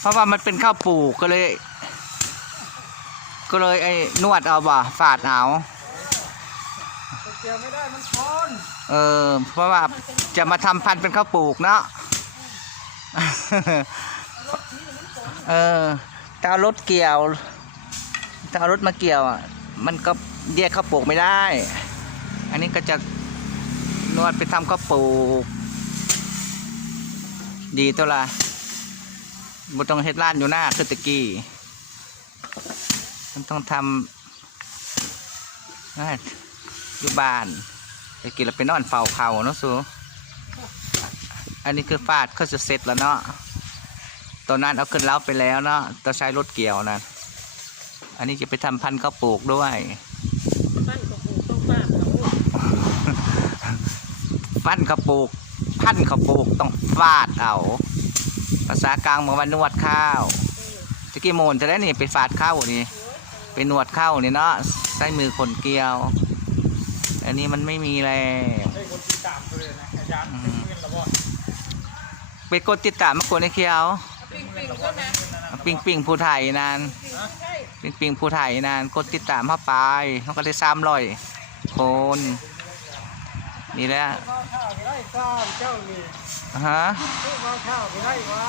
เพราะว่ามันเป็นข้าวปลูกก็เลย ก็เลยไอ้นวดเอาบ่ฝาดเอาเกี่ยวไม่ได้มันชนเออ เพราะว่าจะมาทำพันธุ์เป็นข้าวปลูกเนาะเออถ้าเอารถเกี่ยวถ้าเอารถมาเกี่ยวอะมันก็แยกข้าวปลูกไม่ได้ อันนี้ก็จะนวดไปทำข้าวปลูก ดีตัวละ บ่ต้องเฮ็ดร้านอยู่หน้าคือตะกี้มันต้องทำนะอยู่บ้านตะกี้เราไปนอนเฝ้าเขาเนาะสูอันนี้คือฟาดเขาจะเสร็จแล้วเนาะตอนนั้นเอาขึ้นเล้าไปแล้วเนาะต้องใช้รถเกี่ยวนะอันนี้จะไปทำพันธุ์ข้าวปลูกด้วยปั้นกระปูต้องฟาดเอาพันข้าวปลูกพันข้าวปลูกต้องฟาดเอาาษากลางบอกว่านวดข้าวตะกี้โมนจะได้นี่ไปฟาดข้าวนี่ไปนวดข้าวนี่เนาะใช้มือคนเกลียว อันนี้มันไม่มีแล้วให้คนติดตามเลยนะอาจารย์เป็นเงินละบ่ไปกดติดตามมากดในเคียวปิงปิงปิงปิงผู้ไทยนานปิงปิงผู้ไทยนานกดติดตามเข้าไปเขาก็ได้ซ้ำรอยคน นี่แหละข้าวข้าวไปได้ข้าวเจ้านี่ฮะข้าวข้าวไปได้วะ